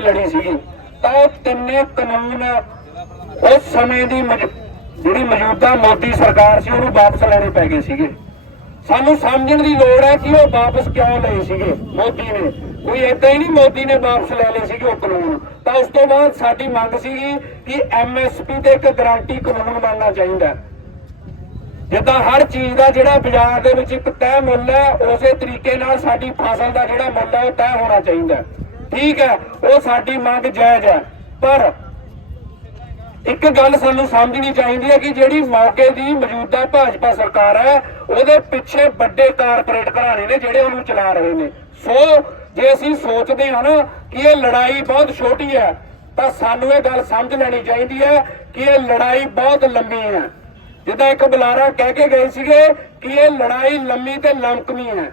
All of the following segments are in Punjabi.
ਲੜਾਈ ਲੜੀ ਸੀਗੀ ਤਾਂ ਉਹ ਤਿੰਨੇ ਕਾਨੂੰਨ ਉਸ ਸਮੇਂ ਦੀ ਜਿਹੜੀ ਮੌਜੂਦਾ ਮੋਦੀ ਸਰਕਾਰ ਸੀ, ਉਹਨੂੰ ਵਾਪਸ ਲੈਣੇ ਪੈ ਗਏ ਸੀਗੇ। ਸਾਨੂੰ ਸਮਝਣ ਦੀ ਲੋੜ ਹੈ ਕਿ ਉਹ ਵਾਪਸ ਕਿਉਂ ਲਏ ਸੀਗੇ, ਮੋਦੀ ਨੇ। ਕੋਈ ਏਦਾਂ ਹੀ ਨਹੀਂ ਮੋਦੀ ਨੇ ਵਾਪਸ ਲੈ ਲਏ ਸੀਗੇ ਉਹ ਕਾਨੂੰਨ। ਤਾਂ ਉਸ ਤੋਂ ਬਾਅਦ ਸਾਡੀ ਮੰਗ ਸੀਗੀ ਕਿ ਐਮਐਸਪੀ ਤੇ ਇੱਕ ਗਾਰੰਟੀ ਕਾਨੂੰਨ ਬਣਨਾ ਚਾਹੀਦਾ ਜਿੱਦਾਂ ਹਰ ਚੀਜ਼ ਦਾ ਜਿਹੜਾ ਬਾਜ਼ਾਰ ਦੇ ਵਿੱਚ ਇੱਕ ਤੈਅ ਮੁੱਲ ਹੈ, ਉਸੇ ਤਰੀਕੇ ਨਾਲ ਸਾਡੀ ਫਸਲ ਦਾ ਜਿਹੜਾ ਮੁੱਲ ਹੈ, ਉਹ ਤੈਅ ਹੋਣਾ ਚਾਹੀਦਾ ਠੀਕ ਹੈ, ਉਹ ਸਾਡੀ ਮੰਗ ਜਾਇਜ਼ ਹੈ। ਪਰ ਇੱਕ ਗੱਲ ਸਾਨੂੰ ਸਮਝਣੀ ਚਾਹੀਦੀ ਹੈ ਕਿ ਜਿਹੜੀ ਮੌਕੇ ਦੀ ਮੌਜੂਦਾ ਭਾਜਪਾ ਸਰਕਾਰ ਹੈ, ਉਹਦੇ ਪਿੱਛੇ ਵੱਡੇ ਕਾਰਪੋਰੇਟ ਘਰਾਣੇ ਨੇ ਜਿਹੜੇ ਉਹਨੂੰ ਚਲਾ ਰਹੇ ਨੇ। ਸੋ ਜੇ ਅਸੀਂ ਸੋਚਦੇ ਹਾਂ ਨਾ ਕਿ ਇਹ ਲੜਾਈ ਬਹੁਤ ਛੋਟੀ ਹੈ, ਤਾਂ ਸਾਨੂੰ ਇਹ ਗੱਲ ਸਮਝ ਲੈਣੀ ਚਾਹੀਦੀ ਹੈ ਕਿ ਇਹ ਲੜਾਈ ਬਹੁਤ ਲੰਮੀ ਹੈ। ਜਿੱਦਾਂ ਇੱਕ ਬੁਲਾਰਾ ਕਹਿ ਕੇ ਗਏ ਸੀਗੇ ਕਿ ਇਹ ਲੜਾਈ ਲੰਮੀ ਤੇ ਲੰਕਮੀ ਹੈ।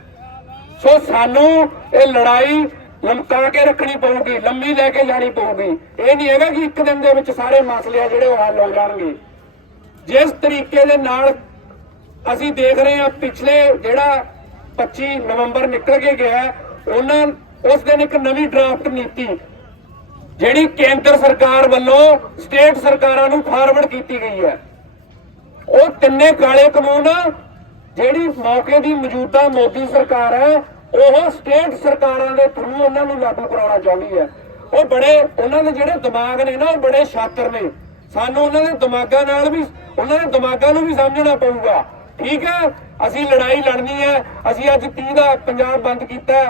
ਸੋ ਸਾਨੂੰ ਇਹ ਲੜਾਈ ਲਮਕਾ ਕੇ ਰੱਖਣੀ ਪਊਗੀ, ਲੰਮੀ ਲੈ ਕੇ ਜਾਣੀ ਪਊਗੀ। ਇਹ ਨਹੀਂ ਹੈਗਾ ਕਿ ਇੱਕ ਦਿਨ ਦੇ ਵਿੱਚ ਸਾਰੇ ਮਸਲੇ ਆ ਜਿਹੜੇ ਉਹ ਹੱਲ ਹੋ ਜਾਣਗੇ। ਜਿਸ ਤਰੀਕੇ ਦੇ ਨਾਲ ਅਸੀਂ ਦੇਖ ਰਹੇ ਹਾਂ, ਪਿਛਲੇ ਜਿਹੜਾ 25 ਨਵੰਬਰ ਨਿਕਲ ਕੇ ਗਿਆ, ਉਹਨਾਂ ਉਸ ਦਿਨ ਇੱਕ ਨਵੀਂ ਡਰਾਫਟ ਨੀਤੀ, ਜਿਹੜੀ ਕੇਂਦਰ ਸਰਕਾਰ ਵੱਲੋਂ ਸਟੇਟ ਸਰਕਾਰਾਂ ਨੂੰ ਫਾਰਵਰਡ ਕੀਤੀ ਗਈ ਹੈ। ਉਹ ਤਿੰਨੇ ਕਾਲੇ ਕਾਨੂੰਨ ਜਿਹੜੀ ਮੌਕੇ ਦੀ ਮੌਜੂਦਾ ਮੋਦੀ ਸਰਕਾਰ ਹੈ ਉਹ ਸਟੇਟ ਸਰਕਾਰਾਂ ਦੇ ਥਰੂ ਉਹਨਾਂ ਨੂੰ ਲਾਗੂ ਕਰਾਉਣਾ ਚਾਹੁੰਦੀ ਹੈ। ਉਹ ਬੜੇ, ਉਹਨਾਂ ਦੇ ਜਿਹੜੇ ਦਿਮਾਗ ਨੇ ਨਾ, ਉਹ ਬੜੇ ਸ਼ਾਤਰ ਨੇ। ਸਾਨੂੰ ਉਹਨਾਂ ਦੇ ਦਿਮਾਗਾਂ ਨਾਲ ਵੀ, ਉਹਨਾਂ ਦੇ ਦਿਮਾਗਾਂ ਨੂੰ ਵੀ ਸਮਝਣਾ ਪਊਗਾ। ਠੀਕ ਹੈ? ਅਸੀਂ ਲੜਾਈ ਲੜਨੀ ਹੈ। ਅਸੀਂ ਅੱਜ 30 ਦਾ ਪੰਜਾਬ ਬੰਦ ਕੀਤਾ।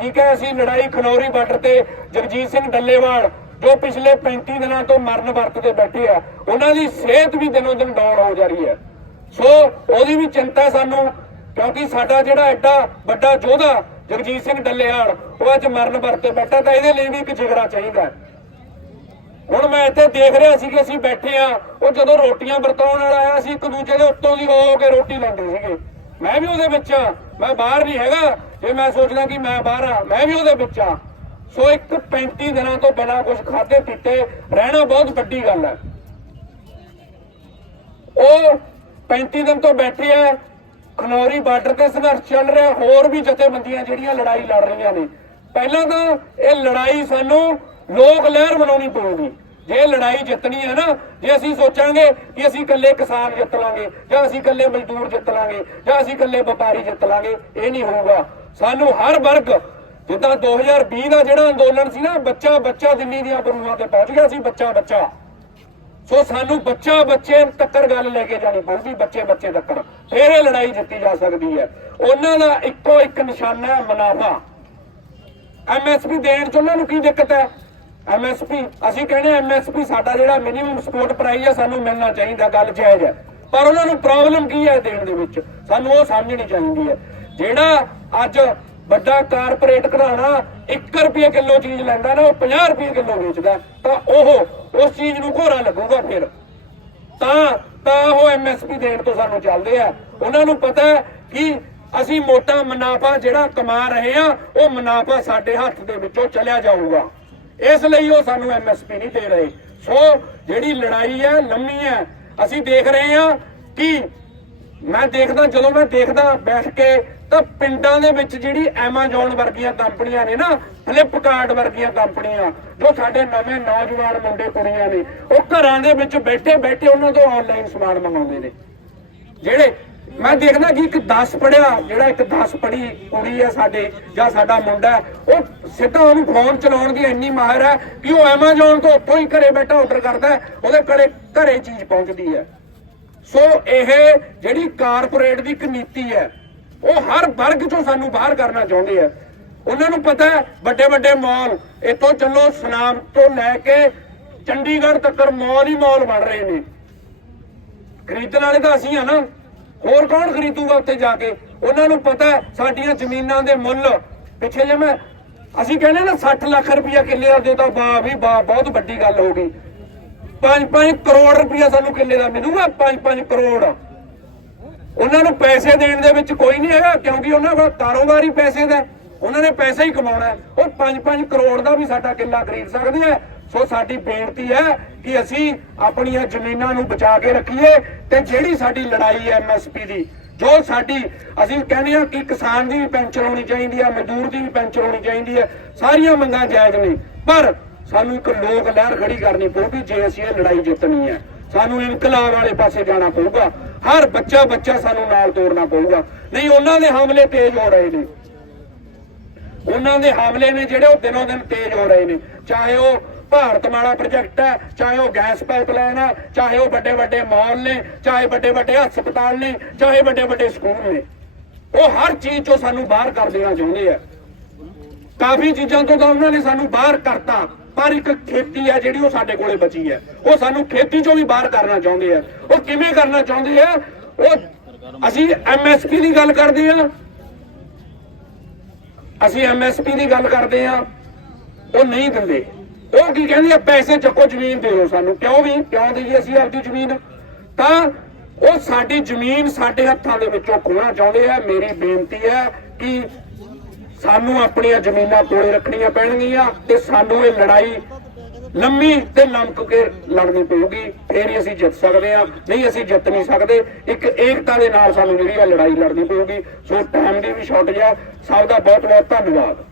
ਠੀਕ ਹੈ? ਅਸੀਂ ਲੜਾਈ ਖਨੌਰੀ ਬਾਰਡਰ ਤੇ ਜਗਜੀਤ ਸਿੰਘ ਡੱਲੇਵਾਲ, ਜੋ ਪਿਛਲੇ 35 ਦਿਨਾਂ ਤੋਂ ਮਰਨ ਵਰਤ ਤੇ ਬੈਠੇ ਆ, ਉਹਨਾਂ ਦੀ ਸਿਹਤ ਵੀ ਦਿਨੋਂ ਦਿਨ ਡਾਊਨ ਹੋ ਜਾ ਰਹੀ ਹੈ। ਸੋ ਉਹਦੀ ਵੀ ਚਿੰਤਾ ਸਾਨੂੰ ਕਿਉਂਕਿ ਸਾਡਾ ਜਿਹੜਾ ਐਡਾ ਵੱਡਾ ਯੋਧਾ ਜਗਜੀਤ ਸਿੰਘ ਡੱਲੇਵਾਲ ਉਹ ਅੱਜ ਮਰਨ ਵਰਤੇ ਬੈਠਾ, ਤਾਂ ਇਹਦੇ ਲਈ ਵੀ ਇੱਕ ਜਿਗਰਾ ਚਾਹੀਦਾ ਹੁਣ ਮੈਂ ਇੱਥੇ ਦੇਖ ਰਿਹਾ ਸੀ ਕਿ ਅਸੀਂ ਬੈਠੇ ਆ, ਉਹ ਜਦੋਂ ਰੋਟੀਆਂ ਵਰਤਾਉਣ ਵਾਲਾ ਆਇਆ ਸੀ, ਇੱਕ ਦੂਜੇ ਦੇ ਉੱਤੋਂ ਦੀ ਹੋ ਕੇ ਰੋਟੀ ਲੈਂਦੇ ਸੀਗੇ। ਮੈਂ ਵੀ ਉਹਦੇ ਵਿੱਚ ਆ ਮੈਂ ਬਾਹਰ ਨਹੀਂ ਹੈਗਾ, ਜੇ ਮੈਂ ਸੋਚਦਾ ਕਿ ਮੈਂ ਬਾਹਰ ਆ ਮੈਂ ਵੀ ਉਹਦੇ ਵਿੱਚ ਆ ਸੋ ਇੱਕ 35 ਦਿਨਾਂ ਤੋਂ ਬਿਨਾਂ ਕੁਝ ਖਾਦੇ ਪੀਤੇ, ਰਹਿਣਾ ਬਹੁਤ ਵੱਡੀ ਗੱਲ ਹੈ। ਉਹ 35 ਦਿਨ ਤੋਂ ਬੈਠੇ ਆ ਖਨੌਰੀ ਬਾਰਡਰ ਤੇ ਸੰਘਰਸ਼ ਚੱਲ ਰਿਹਾ, ਹੋਰ ਵੀ ਜਥੇਬੰਦੀਆਂ ਜਿਹੜੀਆਂ ਲੜਾਈ ਲੜ ਰਹੀਆਂ ਨੇ। ਪਹਿਲਾਂ ਤਾਂ ਇਹ ਲੜਾਈ ਸਾਨੂੰ ਲੋਕ ਲਹਿਰ ਬਣਾਉਣੀ ਪਊਗੀ। ਜੇ ਲੜਾਈ ਜਿੱਤਣੀ ਹੈ ਨਾ, ਜੇ ਅਸੀਂ ਸੋਚਾਂਗੇ ਕਿ ਅਸੀਂ ਇਕੱਲੇ ਕਿਸਾਨ ਜਿੱਤ ਲਾਂਗੇ, ਜਾਂ ਅਸੀਂ ਇਕੱਲੇ ਮਜ਼ਦੂਰ ਜਿੱਤ ਲਾਂਗੇ, ਜਾਂ ਅਸੀਂ ਇਕੱਲੇ ਵਪਾਰੀ ਜਿੱਤ ਲਾਂਗੇ, ਇਹ ਨਹੀਂ ਹੋਊਗਾ। ਸਾਨੂੰ ਹਰ ਵਰਗ, ਜਿੱਦਾਂ 2020 ਦਾ ਜਿਹੜਾ ਅੰਦੋਲਨ ਸੀ ਨਾ ਬੱਚਾ ਬੱਚਾ ਦਿੱਲੀ ਦੀਆਂ ਬਰੂਹਾਂ ਤੇ ਪਹੁੰਚ ਗਿਆ ਸੀ ਬੱਚਾ ਬੱਚਾ ਸੋ ਸਾਨੂੰ ਬੱਚਾ ਬੱਚੇ ਤੱਕਰ ਗੱਲ ਲੈ ਕੇ ਜਾਣੀ ਪਊਗੀ, ਬੱਚੇ ਬੱਚੇ ਤੱਕਰ। ਫਿਰ ਇਹ ਲੜਾਈ ਜਿੱਤੀ ਜਾ ਸਕਦੀ ਹੈ। ਉਹਨਾਂ ਦਾ ਇੱਕੋ ਇੱਕ ਨਿਸ਼ਾਨਾ ਹੈ, ਮੁਨਾਫਾ। ਐਮਐਸਪੀ ਦੇਣ ਚ ਉਹਨਾਂ ਨੂੰ ਕੀ ਦਿੱਕਤ ਹੈ? ਐਮਐਸਪੀ ਅਸੀਂ ਕਹਿੰਦੇ ਐਮਐਸਪੀ ਸਾਡਾ ਜਿਹੜਾ ਮਿਨੀਮਮ ਸਪੋਰਟ ਪ੍ਰਾਈਸ ਹੈ, ਸਾਨੂੰ ਮਿਲਣਾ ਚਾਹੀਦਾ, ਗੱਲ ਜਾਇਜ਼ ਹੈ। ਪਰ ਉਹਨਾਂ ਨੂੰ ਪ੍ਰੋਬਲਮ ਕੀ ਹੈ ਦੇਣ ਦੇ ਵਿੱਚ? ਸਾਨੂੰ ਉਹ ਸਮਝਣੀ ਚਾਹੀਦੀ ਹੈ। ਜਿਹੜਾ ਅੱਜ ਵੱਡਾ ਕਾਰਪੋਰੇਟ ਘਰਾਣਾ 1 ਰੁਪਏ ਕਿਲੋ ਚੀਜ਼ ਲੈਂਦਾ ਨਾ, ਉਹ 50 ਰੁਪਏ ਕਿਲੋ ਵੇਚਦਾ, ਤਾਂ ਉਹ ਉਸ ਚੀਜ਼ ਨੂੰ ਘੋਰਾ ਲੱਗੂਗਾ ਫਿਰ। ਤਾਂ ਤਾਂ ਉਹ ਐਮਐਸਪੀ ਦੇਣ ਤੋਂ ਸਾਨੂੰ ਚੱਲਦੇ ਆ। ਉਹਨਾਂ ਨੂੰ ਪਤਾ ਹੈ ਕਿ ਅਸੀਂ ਮੋਟਾ ਮੁਨਾਫਾ ਜਿਹੜਾ ਕਮਾ ਰਹੇ ਆ, ਉਹ ਮੁਨਾਫਾ ਸਾਡੇ ਹੱਥ ਦੇ ਵਿੱਚੋਂ ਚਲਿਆ ਜਾਊਗਾ। ਇਸ ਲਈ ਉਹ ਸਾਨੂੰ ਐਮਐਸਪੀ ਨਹੀਂ ਦੇ ਰਹੇ। ਸੋ, ਜਿਹੜੀ ਲੜਾਈ ਹੈ, ਲੰਮੀ ਹੈ, ਅਸੀਂ ਦੇਖ ਰਹੇ ਹਾਂ ਕਿ ਮੈਂ ਦੇਖਦਾ, ਜਦੋਂ ਮੈਂ ਦੇਖਦਾ ਬੈਠ ਕੇ ਤਾਂ ਪਿੰਡਾਂ ਦੇ ਵਿੱਚ ਜਿਹੜੀ ਐਮਾਜ਼ੋਨ ਵਰਗੀਆਂ ਕੰਪਨੀਆਂ ਨੇ ਨਾ ਫਲਿੱਪਕਾਰਟ ਵਰਗੀਆਂ ਕੰਪਨੀਆਂ, ਜੋ ਸਾਡੇ ਨਵੇਂ ਨੌਜਵਾਨ ਮੁੰਡੇ ਕੁੜੀਆਂ ਨੇ, ਉਹ ਘਰਾਂ ਦੇ ਵਿੱਚ ਬੈਠੇ ਬੈਠੇ ਉਹਨਾਂ ਤੋਂ ਆਨਲਾਈਨ ਸਮਾਨ ਮੰਗਾਉਂਦੇ ਨੇ। ਜਿਹੜੇ, ਮੈਂ ਦੇਖਦਾ ਕਿ ਇੱਕ 10 ਪੜਿਆ ਜਿਹੜਾ ਇੱਕ 10 ਪੜੀ ਕੁੜੀ ਹੈ ਸਾਡੇ, ਜਾਂ ਸਾਡਾ ਮੁੰਡਾ, ਉਹ ਸਿੱਧਾ ਉਹਨੂੰ ਫੋਨ ਚਲਾਉਣ ਦੀ ਇੰਨੀ ਮਾਹਿਰ ਹੈ ਕਿ ਉਹ ਐਮਾਜ਼ੋਨ ਤੋਂ ਉੱਥੋਂ ਹੀ ਘਰੇ ਬੈਠਾ ਆਰਡਰ ਕਰਦਾ ਉਹਦੇ ਘਰੇ ਘਰੇ ਚੀਜ਼ ਪਹੁੰਚਦੀ ਹੈ। ਸੋ ਇਹ ਜਿਹੜੀ ਕਾਰਪੋਰੇਟ ਦੀ ਇੱਕ ਨੀਤੀ ਹੈ ਉਹ ਹਰ ਵਰਗ ਤੋਂ ਸਾਨੂੰ ਬਾਹਰ ਕਰਨਾ ਚਾਹੁੰਦੇ ਆ। ਉਹਨਾਂ ਨੂੰ ਪਤਾ ਹੈ, ਵੱਡੇ ਵੱਡੇ ਮਾਲ, ਇੱਥੋਂ ਚੱਲੋ ਸੁਨਾਮ ਤੋਂ ਲੈ ਕੇ ਚੰਡੀਗੜ੍ਹ ਤੱਕ ਮਾਲ ਹੀ ਮਾਲ ਬਣ ਰਹੇ ਨੇ। ਖਰੀਦਣ ਵਾਲੇ ਤਾਂ ਅਸੀਂ ਆ ਨਾ। ਹੋਰ ਕੌਣ ਖਰੀਦੂਗਾ ਉੱਥੇ ਜਾ ਕੇ? ਉਹਨਾਂ ਨੂੰ ਪਤਾ ਹੈ, ਸਾਡੀਆਂ ਜ਼ਮੀਨਾਂ ਦੇ ਮੁੱਲ। ਪਿੱਛੇ ਜੇ ਮੈਂ, ਅਸੀਂ ਕਹਿੰਦੇ ਨਾ 60 ਲੱਖ ਰੁਪਇਆ ਕਿੱਲੇ ਦਾ ਦੇ ਤਾਂ, ਵਾਹ ਵੀ ਵਾਹ, ਬਹੁਤ ਵੱਡੀ ਗੱਲ ਹੋ ਗਈ। 5-5 ਕਰੋੜ ਰੁਪਇਆ ਸਾਨੂੰ ਕਿੱਲੇ ਦਾ ਮਿਲੂਗਾ 5-5 ਕਰੋੜ। ਉਹਨਾਂ ਨੂੰ ਪੈਸੇ ਦੇਣ ਦੇ ਵਿੱਚ ਕੋਈ ਨਹੀਂ ਹੈਗਾ, ਕਿਉਂਕਿ ਉਹਨਾਂ ਕੋਲ ਕਾਰੋਬਾਰ ਹੀ ਪੈਸੇ ਦਾ ਉਹਨਾਂ ਨੇ ਪੈਸਾ ਹੀ ਕਮਾਉਣਾ ਉਹ 5-5 ਕਰੋੜ ਦਾ ਵੀ ਸਾਡਾ ਕਿੱਲਾ ਖਰੀਦ ਸਕਦੇ ਆ। ਸੋ ਸਾਡੀ ਬੇਨਤੀ ਹੈ ਕਿ ਅਸੀਂ ਆਪਣੀਆਂ ਜ਼ਮੀਨਾਂ ਨੂੰ ਬਚਾ ਕੇ ਰੱਖੀਏ ਤੇ ਜਿਹੜੀ ਸਾਡੀ ਲੜਾਈ ਹੈ ਐਮਐਸਪੀ ਦੀ, ਜੋ ਸਾਡੀ, ਅਸੀਂ ਕਹਿੰਦੇ ਹਾਂ ਕਿ ਕਿਸਾਨ ਦੀ ਵੀ ਪੈਨਸ਼ਨ ਹੋਣੀ ਚਾਹੀਦੀ ਹੈ, ਮਜ਼ਦੂਰ ਦੀ ਵੀ ਪੈਨਸ਼ਨ ਹੋਣੀ ਚਾਹੀਦੀ ਹੈ, ਸਾਰੀਆਂ ਮੰਗਾਂ ਜਾਇਜ਼ ਨੇ। ਪਰ ਸਾਨੂੰ ਇੱਕ ਲੋਕ ਲਹਿਰ ਖੜੀ ਕਰਨੀ ਪਊਗੀ ਜੇ ਅਸੀਂ ਇਹ ਲੜਾਈ ਜਿੱਤਣੀ ਹੈ। ਸਾਨੂੰ ਇਨਕਲਾਬ ਵਾਲੇ ਪਾਸੇ ਜਾਣਾ ਪਊਗਾ। ਹਰ ਬੱਚਾ ਬੱਚਾ ਸਾਨੂੰ ਨਾਲ ਤੋੜਨਾ ਪਊਗਾ। ਨਹੀਂ, ਉਹਨਾਂ ਦੇ ਹਮਲੇ ਤੇਜ਼ ਹੋ ਰਹੇ ਨੇ। ਉਹਨਾਂ ਦੇ ਹਮਲੇ ਨੇ ਜਿਹੜੇ ਉਹ ਦਿਨੋਂ ਦਿਨ ਤੇਜ਼ ਹੋ ਰਹੇ ਨੇ। ਚਾਹੇ ਉਹ ਭਾਰਤ ਮਾਲਾ ਪ੍ਰੋਜੈਕਟ ਹੈ, ਚਾਹੇ ਉਹ ਗੈਸ ਪਾਈਪਲਾਈਨ ਹੈ, ਚਾਹੇ ਉਹ ਵੱਡੇ ਵੱਡੇ ਮਾਲ ਨੇ, ਚਾਹੇ ਵੱਡੇ ਵੱਡੇ ਹਸਪਤਾਲ ਨੇ, ਚਾਹੇ ਵੱਡੇ ਵੱਡੇ ਸਕੂਲ ਨੇ। ਉਹ ਹਰ ਚੀਜ਼ ਤੋਂ ਸਾਨੂੰ ਬਾਹਰ ਕਰ ਦੇਣਾ ਚਾਹੁੰਦੇ ਆ। ਕਾਫੀ ਚੀਜ਼ਾਂ ਤੋਂ ਤਾਂ ਉਹਨਾਂ ਨੇ ਸਾਨੂੰ ਬਾਹਰ ਕਰਤਾ। ਪਰ ਇੱਕ ਖੇਤੀ ਹੈ ਜਿਹੜੀ ਉਹ ਸਾਡੇ ਕੋਲੇ ਬਚੀ ਹੈ। ਉਹ ਸਾਨੂੰ ਖੇਤੀ ਚੋਂ ਵੀ ਬਾਹਰ ਕਰਨਾ ਚਾਹੁੰਦੇ ਆ। ਉਹ ਕਿਵੇਂ ਕਰਨਾ ਚਾਹੁੰਦੇ ਆ? ਉਹ ਅਸੀਂ ਐਮਐਸਪੀ ਦੀ ਗੱਲ ਕਰਦੇ ਆ। ਅਸੀਂ ਐਮਐਸਪੀ ਦੀ ਗੱਲ ਕਰਦੇ ਆ। ਉਹ ਨਹੀਂ ਦਿੰਦੇ। ਉਹ ਕੀ ਕਹਿੰਦੇ ਆ? ਪੈਸੇ ਚੱਕੋ, ਜ਼ਮੀਨ ਦੇ ਦਿਓ ਸਾਨੂੰ। ਕਿਉਂ ਵੀ? ਕਿਉਂ ਦੇਈਏ ਅਸੀਂ ਆਪਦੀ ਜ਼ਮੀਨ? ਤਾਂ ਉਹ ਸਾਡੀ ਜ਼ਮੀਨ ਸਾਡੇ ਹੱਥਾਂ ਦੇ ਵਿੱਚੋਂ ਖੋਣਾ ਚਾਹੁੰਦੇ ਆ। ਮੇਰੀ ਬੇਨਤੀ ਹੈ ਕਿ ਸਾਨੂੰ ਆਪਣੀਆਂ ਜ਼ਮੀਨਾਂ ਕੋਲੇ ਰੱਖਣੀਆਂ ਪੈਣਗੀਆਂ ਤੇ ਸਾਨੂੰ ਇਹ ਲੜਾਈ ਲੰਮੀ ਤੇ ਲੰਮਕ ਕੇ ਲੜਨੀ ਪਊਗੀ। ਫੇਰ ਹੀ ਅਸੀਂ ਜਿੱਤ ਸਕਦੇ ਆ ਨਹੀਂ, ਅਸੀਂ ਜਿੱਤ ਨਹੀਂ ਸਕਦੇ। ਇੱਕ ਏਕਤਾ ਦੇ ਨਾਲ ਸਾਨੂੰ ਜਿਹੜੀ ਆ ਲੜਾਈ ਲੜਨੀ ਪਊਗੀ। ਸੋ ਟਾਈਮ ਦੀ ਵੀ ਸ਼ਾਰਟੇਜ ਆ। ਸਭ ਦਾ ਬਹੁਤ ਬਹੁਤ ਧੰਨਵਾਦ।